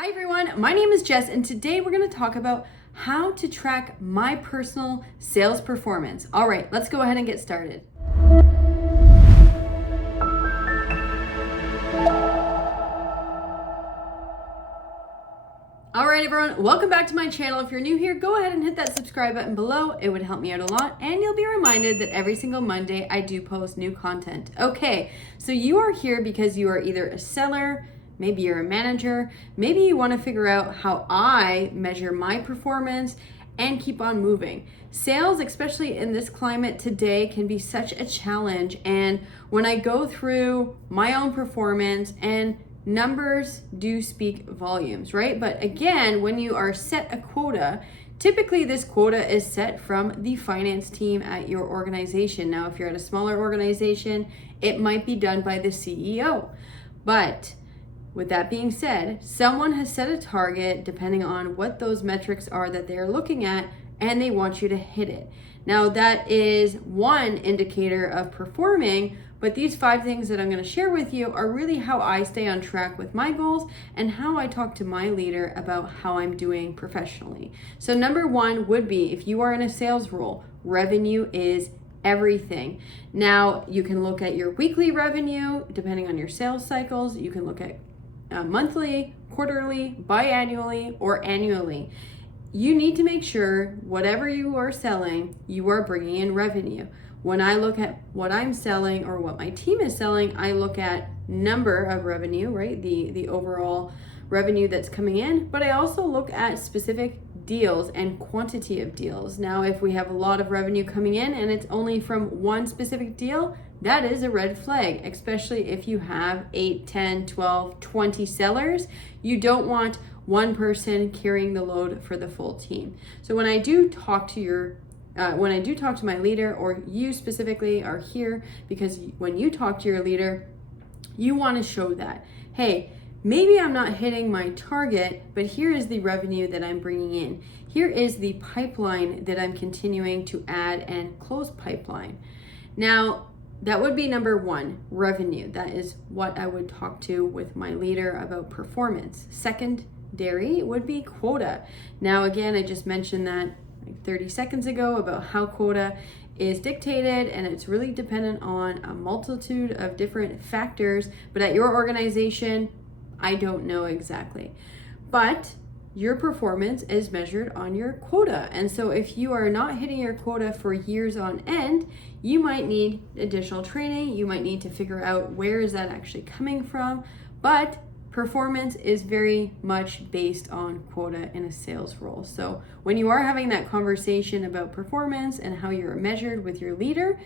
Hi everyone, my name is Jess and today we're going to talk about how to track my personal sales performance. All right, let's go ahead and get started. All right everyone, welcome back to my channel. If you're new here, go ahead and hit that subscribe button below. It would help me out a lot and you'll be reminded that every single Monday I do post new content. Okay, so you are here because you are either a seller, maybe you're a manager, maybe you want to figure out how I measure my performance and keep on moving. Sales, especially in this climate today, can be such a challenge. And when I go through my own performance, and numbers do speak volumes, right? But again, when you are set a quota, typically this quota is set from the finance team at your organization. Now, if you're at a smaller organization, it might be done by the CEO. But with that being said, someone has set a target depending on what those metrics are that they're looking at, and they want you to hit it. Now, that is one indicator of performing, but these 5 things that I'm going to share with you are really how I stay on track with my goals and how I talk to my leader about how I'm doing professionally. So number 1 would be, if you are in a sales role, revenue is everything. Now, you can look at your weekly revenue depending on your sales cycles. You can look at monthly, quarterly, biannually, or annually. You need to make sure whatever you are selling, you are bringing in revenue. When I look at what I'm selling or what my team is selling, I look at number of revenue, right? The overall revenue that's coming in, but I also look at specific deals and quantity of deals. Now, if we have a lot of revenue coming in and it's only from one specific deal, that is a red flag, especially if you have 8, 10, 12, 20 sellers. You don't want one person carrying the load for the full team. So when I do talk to my leader, or you specifically are here because when you talk to your leader, you want to show that, hey, maybe I'm not hitting my target, but here is the revenue that I'm bringing in. Here is the pipeline that I'm continuing to add and close pipeline. Now, that would be number 1, revenue. That is what I would talk to with my leader about performance. Secondary would be quota. Now, again, I just mentioned that like 30 seconds ago about how quota is dictated, and it's really dependent on a multitude of different factors. But at your organization, I don't know exactly. But your performance is measured on your quota. And so if you are not hitting your quota for years on end, you might need additional training. You might need to figure out where is that actually coming from. But performance is very much based on quota in a sales role. So when you are having that conversation about performance and how you're measured with your leader,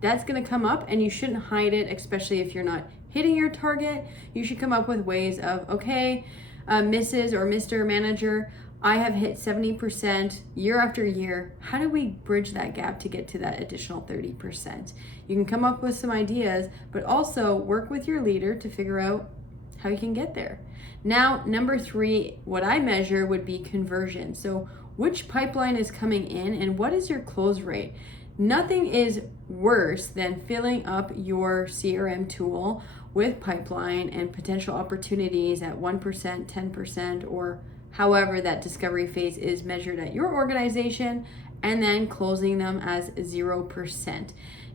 that's going to come up, and you shouldn't hide it, especially if you're not hitting your target. You should come up with ways of, okay, Mrs. or Mr. Manager, I have hit 70% year after year. How do we bridge that gap to get to that additional 30%? You can come up with some ideas, but also work with your leader to figure out how you can get there. Now, number 3, what I measure would be conversion. So which pipeline is coming in and what is your close rate? Nothing is worse than filling up your CRM tool with pipeline and potential opportunities at 1%, 10%, or however that discovery phase is measured at your organization, and then closing them as 0%.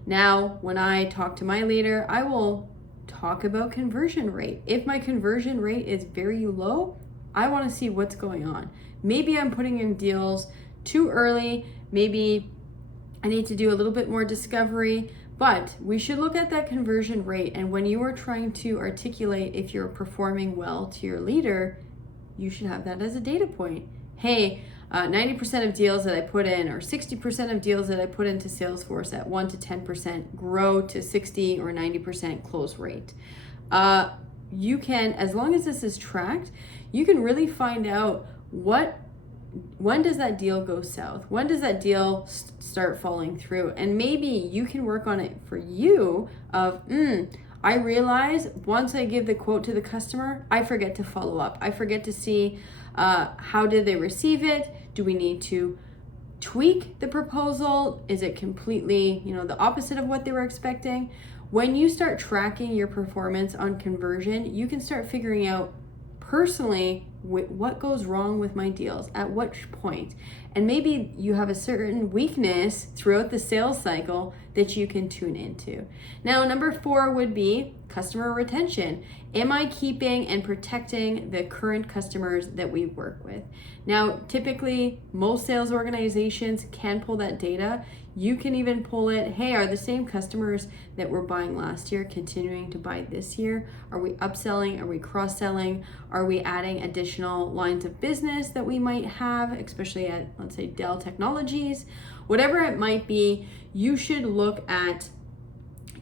Now, when I talk to my leader, I will talk about conversion rate. If my conversion rate is very low, I want to see what's going on. Maybe I'm putting in deals too early. Maybe I need to do a little bit more discovery, but we should look at that conversion rate. And when you are trying to articulate if you're performing well to your leader, you should have that as a data point. Hey, 90% of deals that I put in, or 60% of deals that I put into Salesforce at 1 to 10% grow to 60 or 90% close rate. You can, as long as this is tracked, you can really find out when does that deal go south? When does that deal start falling through? And maybe you can work on it for you of, I realize once I give the quote to the customer, I forget to follow up. I forget to see how did they receive it? Do we need to tweak the proposal? Is it completely, the opposite of what they were expecting? When you start tracking your performance on conversion, you can start figuring out personally what goes wrong with my deals at which point. And maybe you have a certain weakness throughout the sales cycle that you can tune into. Now, number 4 would be customer retention. Am I keeping and protecting the current customers that we work with? Now, typically, most sales organizations can pull that data. You can even pull it, hey, are the same customers that were buying last year continuing to buy this year? Are we upselling? Are we cross-selling? Are we adding additional lines of business that we might have, especially at, let's say, Dell Technologies? Whatever it might be, you should look at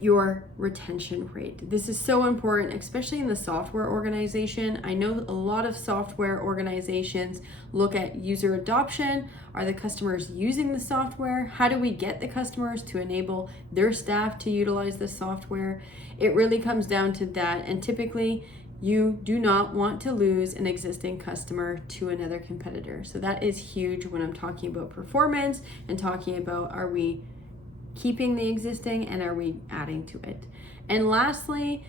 your retention rate. This is so important, especially in the software organization. I know a lot of software organizations look at user adoption. Are the customers using the software? How do we get the customers to enable their staff to utilize the software? It really comes down to that. And typically, you do not want to lose an existing customer to another competitor. So that is huge when I'm talking about performance and talking about, are we keeping the existing and are we adding to it? And lastly,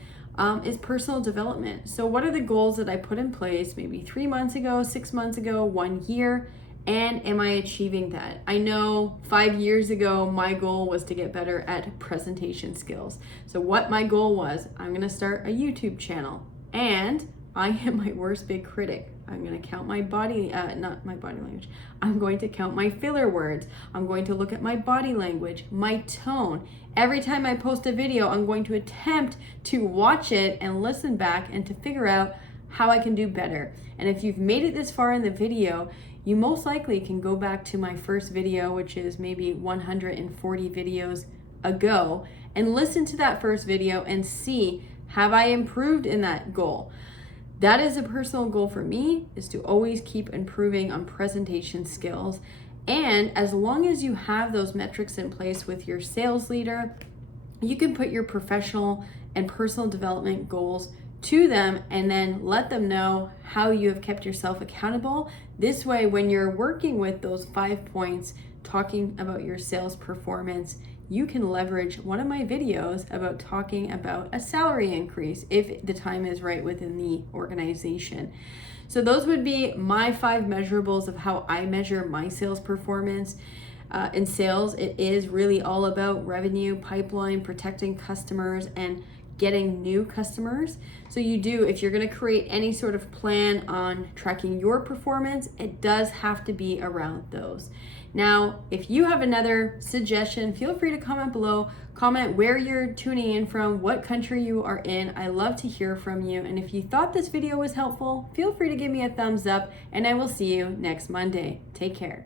is personal development. So what are the goals that I put in place maybe 3 months ago, 6 months ago, 1 year, and am I achieving that? I know 5 years ago, my goal was to get better at presentation skills. So what my goal was, I'm gonna start a YouTube channel, and I am my worst big critic. I'm going to count my not my body language. I'm going to count my filler words. I'm going to look at my body language, my tone. Every time I post a video, I'm going to attempt to watch it and listen back and to figure out how I can do better. And if you've made it this far in the video, you most likely can go back to my first video, which is maybe 140 videos ago, and listen to that first video and see, have I improved in that goal? That is a personal goal for me, is to always keep improving on presentation skills. And as long as you have those metrics in place with your sales leader, you can put your professional and personal development goals to them and then let them know how you have kept yourself accountable. This way, when you're working with those 5 points, talking about your sales performance, you can leverage one of my videos about talking about a salary increase if the time is right within the organization. So those would be my 5 measurables of how I measure my sales performance. In sales, it is really all about revenue, pipeline, protecting customers, and getting new customers. So if you're going to create any sort of plan on tracking your performance, it does have to be around those. Now, if you have another suggestion, feel free to comment below. Comment where you're tuning in from, what country you are in. I love to hear from you. And if you thought this video was helpful, feel free to give me a thumbs up, and I will see you next Monday. Take care.